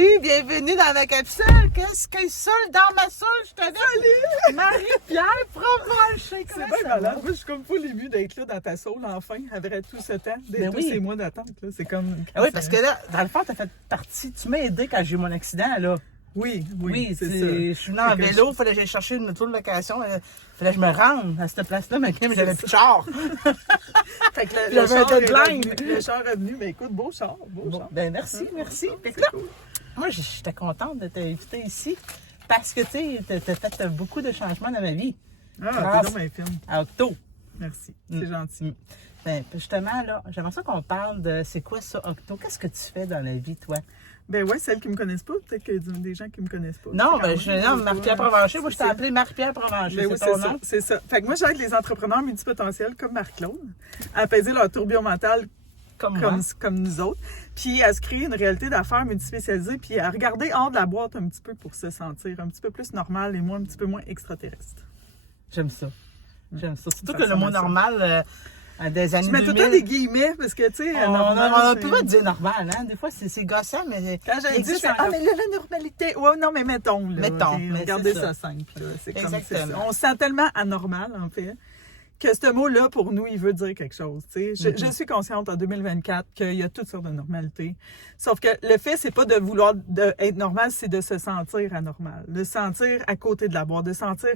Salut, bienvenue dans ma capsule. Qu'est-ce que c'est dans ma soul? Je te dis. Marie-Pierre Provencher. C'est bien malade. Moi, je suis comme full émue d'être là dans ta soul, enfin, après tout ce temps, tous ces mois d'attente. C'est comme... Ah oui, parce que là, dans le fond, t'as fait partie. Tu m'as aidé quand j'ai eu mon accident, là. Oui, c'est ça. Je suis venu en vélo, il fallait que j'aille chercher une auto de location. Il fallait que je me rende à cette place-là, mais j'avais plus de char. Fait que j'avais un deadline. Le char est venu, mais écoute, beau char. Ben merci. Fait que là, moi, j'étais contente de t'inviter ici parce que, tu sais, t'as fait beaucoup de changements dans ma vie. Ah, t'es dans ma film. À Octo. Merci, c'est gentil. Ben, justement, là, j'aimerais ça qu'on parle de c'est quoi ça, Octo? Qu'est-ce que tu fais dans la vie, toi? Ben ouais, celles qui me connaissent pas, peut-être qu'il y a des gens qui me connaissent pas. Non, ben je nomme Marie-Pierre Provencher. Moi, je t'ai appelé Marie-Pierre Provencher. Ben oui, c'est ton nom? C'est ça. Fait que moi, j'aide les entrepreneurs multipotentiels comme Marc-Claude à apaiser leur tourbillon mental comme nous autres, puis à se créer une réalité d'affaires multispécialisée, puis à regarder hors de la boîte un petit peu pour se sentir un petit peu plus normal et un petit peu moins extraterrestre. J'aime ça. Surtout que le mot normal... des années je mets 2000. Tout le temps des guillemets parce que, tu sais, on peut pas dire normal, hein. Des fois, c'est gossant, mais. Quand j'ai dit, mais là, la normalité. Ouais, non, mais mettons, là. Regardez ça simple, là. C'est comme ça. On se sent tellement anormal, en fait, que ce mot-là, pour nous, il veut dire quelque chose, tu sais. Je suis consciente en 2024 qu'il y a toutes sortes de normalités. Sauf que le fait, c'est pas de vouloir être normal, c'est de se sentir anormal. De se sentir à côté de la boîte, de sentir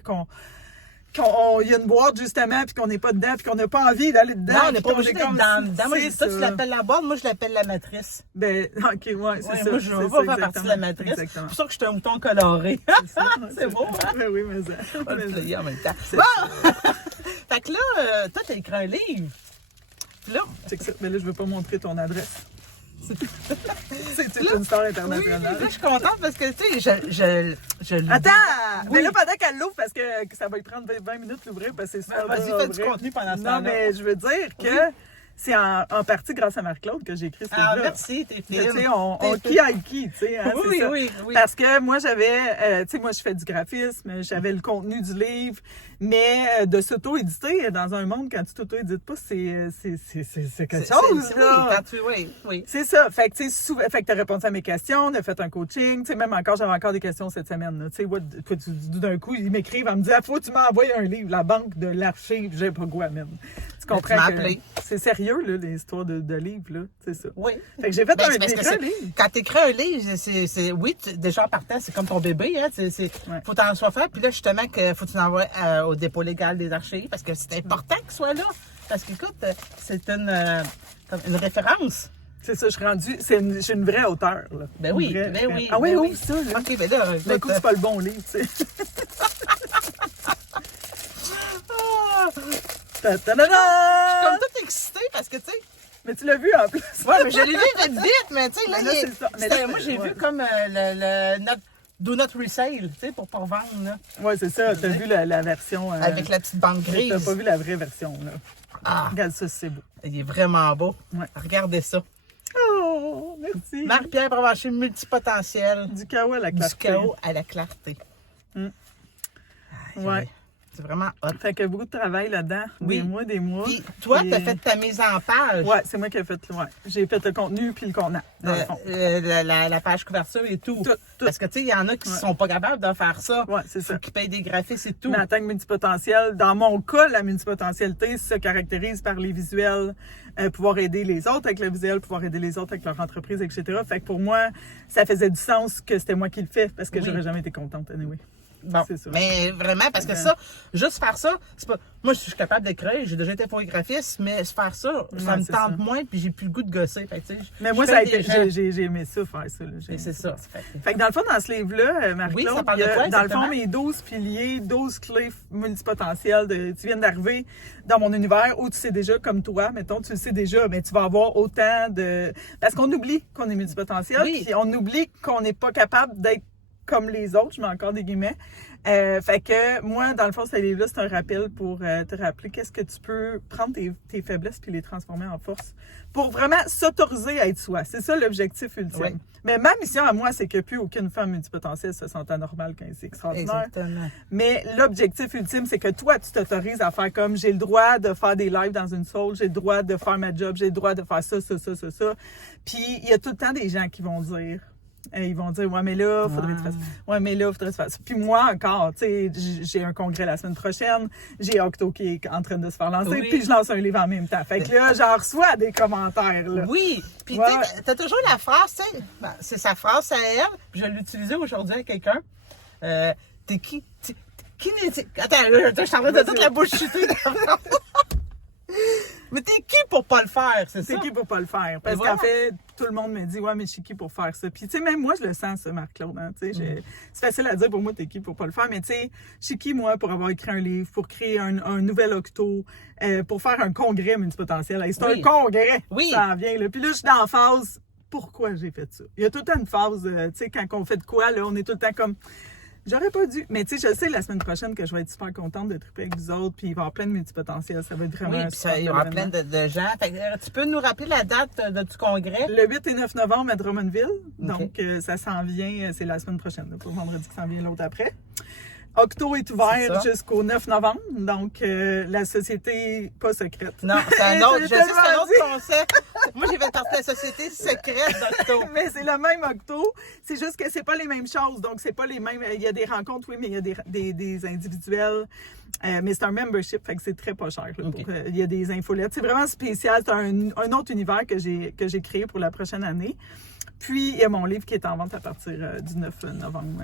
qu'il y a une boîte, justement, puis qu'on n'est pas dedans, puis qu'on n'a pas envie d'aller dedans. Non, on n'est pas obligé d'être dedans. Moi, toi, tu l'appelles la boîte, moi, je l'appelle la matrice. Ben, OK, ouais, c'est ça. Moi, je veux pas faire partie de la matrice. C'est pour ça que je suis un mouton coloré. C'est beau, hein? Ben oui, mais ça. On va le player en même temps. Bon! Fait que là, toi, t'as écrit un livre. Puis là... Mais là, je veux pas montrer ton adresse. C'est une star internationale. Oui, je suis contente parce que, tu sais, je Attends! Oui. Mais là, pendant qu'elle l'ouvre, parce que ça va lui prendre 20 minutes l'ouvrir, parce que c'est super. Vas-y, fais du contenu pendant ce temps-là. Non, mais je veux dire que c'est en partie grâce à Marc-Claude que j'ai écrit ce livre-là. Merci, t'es fine. Tu sais, on qui aide qui, tu sais. Hein, oui. Parce que moi, j'avais, tu sais, moi, je fais du graphisme, j'avais le contenu du livre, mais de s'auto-éditer dans un monde, quand tu t'auto-édites pas, c'est quelque chose, là. Oui. C'est ça. Fait que, tu sais, fait que t'as répondu à mes questions, on a fait un coaching, tu sais, même encore, j'avais encore des questions cette semaine, tu sais, d'un coup, ils m'écrivent, ils me disent, faut que tu m'envoies un livre, la banque de l'archive, j'ai pas quoi, même. Tu comprends que c'est sérieux, là, l'histoire de livres, là, c'est ça. Oui. Fait que j'ai fait un livre. Quand t'écris un livre, oui, déjà en partant, c'est comme ton bébé, hein, faut t'en sois fait, puis là, justement, faut que tu l'envoies au dépôt légal des archives, parce que c'est important qu'il soit là, parce qu'écoute, c'est une référence. C'est ça, je suis rendue, j'ai une vraie auteure, là. Ben oui. Ah oui, ouvre ça, là. OK, ben là, d'un coup, c'est pas le bon livre, tu sais. Je suis comme toute excitée parce que, tu sais... Mais tu l'as vu en plus. Oui, mais je l'ai vu vite, mais tu sais, là, moi, j'ai vu comme le Do Not Resale, tu sais, pour pas revendre, là. Oui, c'est ça, t'as vu la version... avec la petite bande grise. T'as pas vu la vraie version, là. Ah! Regarde ça, c'est beau. Il est vraiment beau. Ouais. Regardez ça. Oh, merci. Marie-Pierre Provencher, multipotentiel. Du chaos à la clarté. Du chaos à la clarté. Ouais. C'est vraiment hot. Fait que beaucoup de travail là-dedans. Oui. Des mois. Puis toi, t'as fait ta mise en page. Ouais, c'est moi qui ai fait. Ouais. J'ai fait le contenu puis le contenant, dans le fond. La page couverture et tout. Tout. Parce que, tu sais, il y en a qui sont pas capables de faire ça. Ouais, c'est ça. Qui payent des graphistes et tout. Mais en tant que multipotentiel, dans mon cas, la multipotentialité se caractérise par les visuels, pouvoir aider les autres avec le visuel, pouvoir aider les autres avec leur entreprise, etc. Fait que pour moi, ça faisait du sens que c'était moi qui le fais parce que j'aurais jamais été contente, anyway. Bon, mais vraiment, parce que ça, juste faire ça, c'est pas... Moi, je suis capable d'écrire, j'ai déjà été infographiste, mais faire ça, ça me tente moins, puis j'ai plus le goût de gosser. Fait que, mais moi, j'ai aimé ça, faire ça. C'est ça. Fait que dans le fond, dans ce livre-là, Marie-Claude, il y a, dans le fond, mes 12 piliers, 12 clés multipotentielles, tu viens d'arriver dans mon univers où tu sais déjà, comme toi, mettons, tu le sais déjà, mais tu vas avoir autant de... Parce qu'on oublie qu'on est multipotentiel, puis on oublie qu'on n'est pas capable d'être comme les autres, je mets encore des guillemets. Fait que moi, dans le fond, ce livre-là, c'est un rappel pour te rappeler qu'est-ce que tu peux prendre tes faiblesses puis les transformer en force pour vraiment s'autoriser à être soi. C'est ça l'objectif ultime. Oui. Mais ma mission à moi, c'est que plus aucune femme multipotentielle se sente anormale quand c'est extraordinaire. Exactement. Mais l'objectif ultime, c'est que toi, tu t'autorises à faire comme j'ai le droit de faire des lives dans une soul, j'ai le droit de faire ma job, j'ai le droit de faire ça. Puis il y a tout le temps des gens qui vont dire Ils vont dire, ouais, mais là, faudrait que tu fasses. Ouais, mais là, faudrait que tu fasses. Puis moi, encore, tu sais, j'ai un congrès la semaine prochaine. J'ai Octo qui est en train de se faire lancer. Oui. Puis je lance un livre en même temps. Fait que là, j'en reçois des commentaires, là. Oui. Puis, Ouais. tu sais, t'as toujours la phrase, tu sais, c'est sa phrase à elle. Puis je l'ai utilisée aujourd'hui avec quelqu'un. T'es qui? Qui n'est. Attends, là, je suis en train de toute la bouche chutée. Mais t'es qui pour pas le faire, c'est ça? C'est qui pour pas le faire? Parce voilà. qu'en fait, tout le monde me dit, ouais, mais je suis qui pour faire ça? Puis, tu sais, même moi, je le sens, ça, Marc-Claude. Hein, c'est facile à dire pour moi, t'es qui pour pas le faire, mais tu sais, je suis qui, moi, pour avoir écrit un livre, pour créer un nouvel octo, pour faire un congrès multipotentiel. Hey, c'est Oui. un congrès! Oui. Ça en vient, là. Puis là, je suis dans la phase, pourquoi j'ai fait ça? Il y a tout le temps une phase, tu sais, quand on fait de quoi, là, on est tout le temps comme. J'aurais pas dû. Mais tu sais, je sais la semaine prochaine que je vais être super contente de triper avec vous autres, puis il va y avoir plein de multipotentiels. Ça va être vraiment. Oui, puis il y aura plein de gens. Fait que, tu peux nous rappeler la date du congrès? Le 8 et 9 novembre à Drummondville. OK. Donc, ça s'en vient, c'est la semaine prochaine, là, pour vendredi qui s'en vient l'autre après. Octo est ouvert jusqu'au 9 novembre, donc la société pas secrète. Non, c'est un autre. Je sais, c'est un tellement autre concept. Moi, j'ai fait partie de la société secrète d'Octo. Mais c'est le même Octo, c'est juste que c'est pas les mêmes choses, donc c'est pas les mêmes. Il y a des rencontres, oui, mais il y a des individuels. Mais c'est un membership, fait que c'est très pas cher. Là, OK. il y a des infolettes. C'est vraiment spécial. C'est un autre univers que j'ai créé pour la prochaine année. Puis, il y a mon livre qui est en vente à partir du 9 novembre.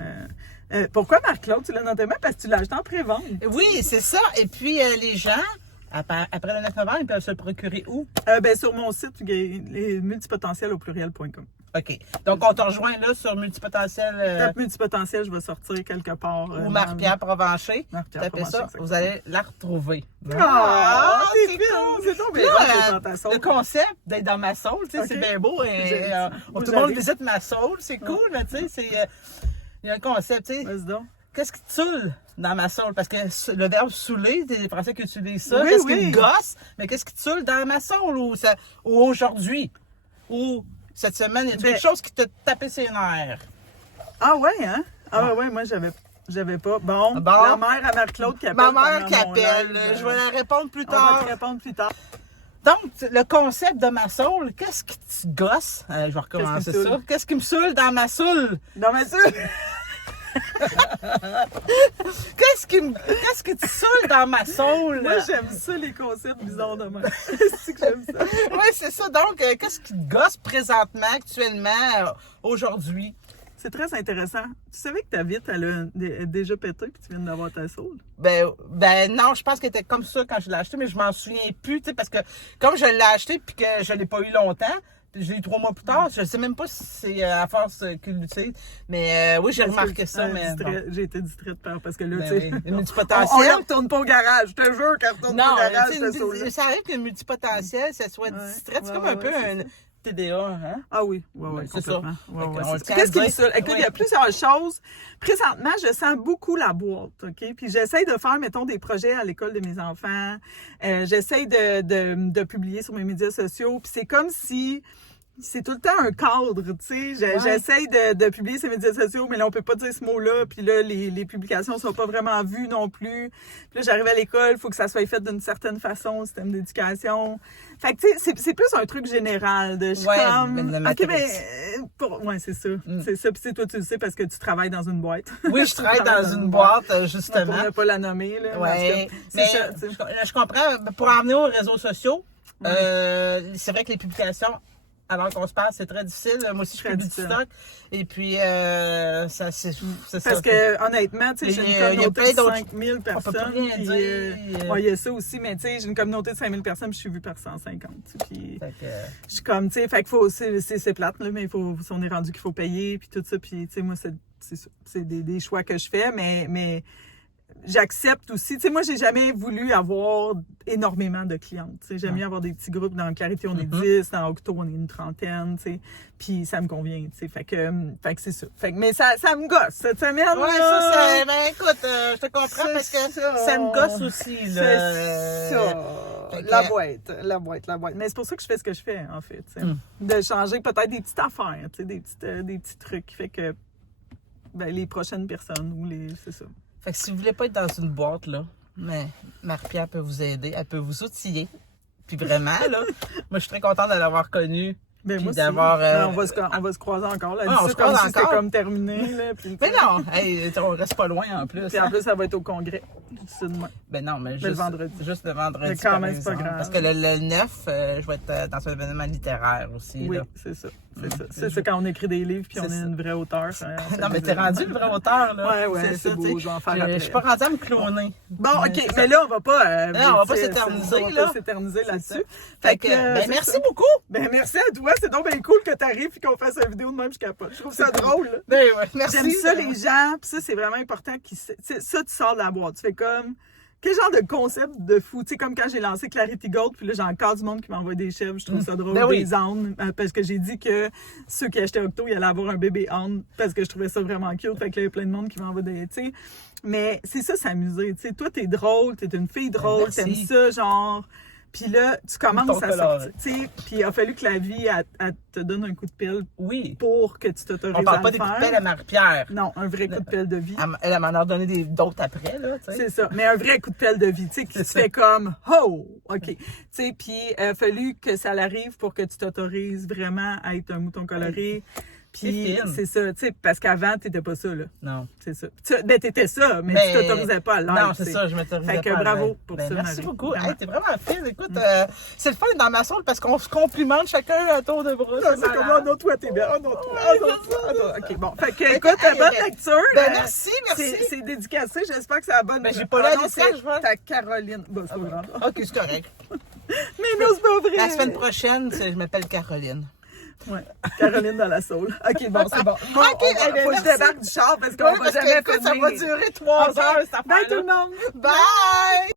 Pourquoi, Marc-Claude, tu l'as noté même? Parce que tu l'as acheté en pré-vente. Oui, c'est ça. Et puis, les gens, après le 9 novembre, ils peuvent se le procurer où? Sur mon site, multipotentiel au pluriel.com. OK. Donc, on te rejoint là sur Multipotentiel Tape multipotentiel, je vais sortir quelque part. ou Marie-Pierre Provencher. Marie-Pierre Tapez ça, Provencher, vous allez la retrouver. Ah, c'est c'est fine! cool. C'est donc Puis bien là, hot d'être dans ta sauce. le concept d'être dans ma soul, tu sais, OK. c'est bien beau. J'ai- Tout le monde j'arrive. visite ma soul, c'est cool, là, tu sais. Il y a un concept, tu sais. Vas-y donc. Qu'est-ce qui te saoule dans ma soul? Parce que le verbe saouler, c'est les Français qui utilisent ça. Oui, Qu'est-ce oui. qui te gosse? Mais qu'est-ce qui te saoule dans ma soul? Ou aujourd'hui? Ou cette semaine, y a quelque chose qui te tapait ses nerfs? Ah ouais, hein? Ah ouais, moi, j'avais pas. Bon, Bon. la mère à Marc-Claude qui appelle. Ma mère qui pendant mon appelle. live. Je vais la répondre plus On va tard. te répondre plus tard. Donc, le concept de ma soul, qu'est-ce qui te gosse? Je vais recommencer Qu'est-ce qui me ça. saoule? Qu'est-ce qui me saoule dans ma soul? Non, mais ça, Qu'est-ce qui te saoule dans ma soul? moi, j'aime ça, les concepts bizarres de même. C'est que j'aime ça. Oui, c'est ça. Donc, qu'est-ce qui te gosse présentement, actuellement, aujourd'hui? C'est très intéressant. Tu savais que ta vitre, elle a déjà pété puis tu viens d'avoir ta soul? Ben non, je pense qu'elle était comme ça quand je l'ai acheté, mais je m'en souviens plus, tu sais, parce que comme je l'ai acheté puis que je l'ai pas eu longtemps, puis je l'ai eu 3 mois plus tard, je sais même pas si c'est à force qu'il l'utilise, mais oui, j'ai remarqué ça, mais bon. J'ai été distraite parce que là, Ben tu sais, oui, le on multipotentiel. ne retourne pas au garage. Je te jure qu'elle retourne Non, pas au garage, tu cette sais, soul-là. ça arrive que le multipotentiel, ça soit distrait, c'est Ouais, comme ouais, un peu c'est un TDA, hein? Ah oui, oui, C'est ça. complètement. Ouais, Fait ouais, qu'on c'est le ça. tient à Qu'est-ce qui me dire. saoule? Écoute, il y a plusieurs choses. Présentement, je sens beaucoup la boîte, OK? Puis j'essaie de faire, mettons, des projets à l'école de mes enfants. J'essaie de publier sur mes médias sociaux. Puis c'est comme si c'est tout le temps un cadre, tu sais. J'essaie de publier sur mes médias sociaux, mais là, on peut pas dire ce mot-là. Puis là, les publications sont pas vraiment vues non plus. Puis là, j'arrive à l'école, il faut que ça soit fait d'une certaine façon, système d'éducation. Fait que, tu sais, c'est plus un truc général de je suis Ouais, comme... mais de OK, mathématiques. ouais, c'est ça. C'est ça. Puis toi, tu le sais parce que tu travailles dans une boîte. Oui, je travaille dans une boîte, Pour justement. ne pas la nommer, là. Ouais, C'est mais ça, tu sais. je comprends. Pour en venir aux réseaux sociaux, c'est vrai que les publications, alors qu'on se parle, c'est très difficile. Moi aussi, je fais du difficile. TikTok. Et puis, ça, c'est ça. Parce que, honnêtement, tu sais, j'ai Il y a une communauté plein de d'autres- 5000 on peut plus personnes. rien puis, dire. ouais, il y a ça aussi, mais tu sais, j'ai une communauté de 5000 personnes, puis je suis vue par 150. tu sais, Puis, Fait que, je suis comme, tu sais, fait qu'il faut, c'est plate, là, mais on est rendu qu'il faut payer, puis tout ça, puis, tu sais, moi, c'est ça. C'est des choix que je fais, mais j'accepte aussi. Tu sais, moi, j'ai jamais voulu avoir énormément de clientes. Tu sais, j'aime bien avoir des petits groupes. Dans Clarité, on est 10. Dans Octo, on est une trentaine, tu sais. Puis ça me convient, tu sais. Fait que c'est ça. Fait que, mais ça me gosse, cette semaine. ouais, ça, c'est. Ben, écoute, je te comprends parce que ça me gosse aussi, là. C'est ça. Fait que- La boîte. Mais c'est pour ça que je fais ce que je fais, en fait. Tu sais. De changer peut-être des petites affaires, tu sais, des petits trucs qui fait que les prochaines personnes ou c'est ça. Fait que si vous voulez pas être dans une boîte, là, mais Marie-Pierre peut vous aider, elle peut vous outiller. Puis vraiment, là, moi, je suis très contente de l'avoir connue Ben, puis moi aussi. d'avoir... Ben, on va se croiser encore. Là. Ah, on Dis se ça comme croise si c'était encore. comme terminé. Là, puis, Mais non, hey, on reste pas loin en plus. Puis en plus, ça va être au congrès. C'est demain. Ben non, mais le juste, vendredi. juste le vendredi. Mais quand par même, c'est pas exemple. grave. Parce que le 9, je vais être dans un événement littéraire aussi. Oui, là. c'est ça. C'est quand on écrit des livres puis on est une vraie auteure. Non, mais t'es rendu le vrai auteur, là. Ouais, c'est beau, je vais en faire après. Je suis pas rendue à me cloner. Bon, OK, mais là, on va pas... Non, on va pas s'éterniser, on va là. pas s'éterniser là-dessus. Fait que, ben, merci beaucoup. Ben, merci à toi. C'est donc bien cool que t'arrives et qu'on fasse une vidéo de même, je capote. Je trouve ça drôle, là. Ben, ouais, merci. J'aime ça, les gens. Puis ça, c'est vraiment important. Ça, tu sors de la boîte. Tu fais comme... Quel genre de concept de fou? Tu sais, comme quand j'ai lancé Clarity Gold, puis là, j'ai encore du monde qui m'envoie des chèvres. Je trouve ça drôle. Ben oui. Des ânes. Parce que j'ai dit que ceux qui achetaient Octo, ils allaient avoir un bébé âne. Parce que je trouvais ça vraiment cute. Fait que là, il y a plein de monde qui m'envoie des... Tu sais. Mais c'est ça, s'amuser. Tu sais, toi, t'es drôle. T'es une fille drôle. Merci. T'aimes ça, genre... Puis là, tu commences à coloré. sortir. Tu sais, puis il a fallu que la vie, elle te donne un coup de pelle Oui. pour que tu t'autorises On à parle pas le des coups de faire. pelle à Marie-Pierre. Non, un vrai coup de pelle de vie. Elle m'en a donné d'autres après, là, tu sais. C'est ça, mais un vrai coup de pelle de vie, tu sais, qui te C'est ça. fait comme « Oh! » OK. Tu sais, puis il a fallu que ça l'arrive pour que tu t'autorises vraiment à être un mouton coloré. Puis C'est fine. c'est ça, tu sais, parce qu'avant, t'étais pas ça, là. Non. C'est ça. Ben, t'étais ça, mais tu t'autorisais pas à l'être. Non, c'est tu sais. ça, je m'autorisais Fait que pas à bravo l'être. pour Ben, ça, merci Marie. beaucoup. Vraiment. Hey, t'es vraiment fine. Écoute, c'est le fun dans ma soul parce qu'on se complimente chacun à tour de bras. C'est comme « Oh non, toi, t'es bien. Oh non, toi. Oh non, toi. Oh non. » OK, bon. Fait que, écoute, hey, bonne lecture. Ben, merci, merci. C'est dédicacé. J'espère que c'est la bonne. Ben, j'ai pas la non, dédicace, c'est je vois. ta Caroline. Bon, c'est pas grave. OK, c'est correct. Mais non, c'est pas vrai. La semaine prochaine, je m'appelle Caroline. Ouais, Caroline dans la saule. OK, bon, c'est bon. Bon, OK, faut que je merci. débarque du char parce qu'on Oui, va parce que, jamais écoute, ça filmer. va durer 3 heures, cette Bye affaire-là. tout le monde! Bye!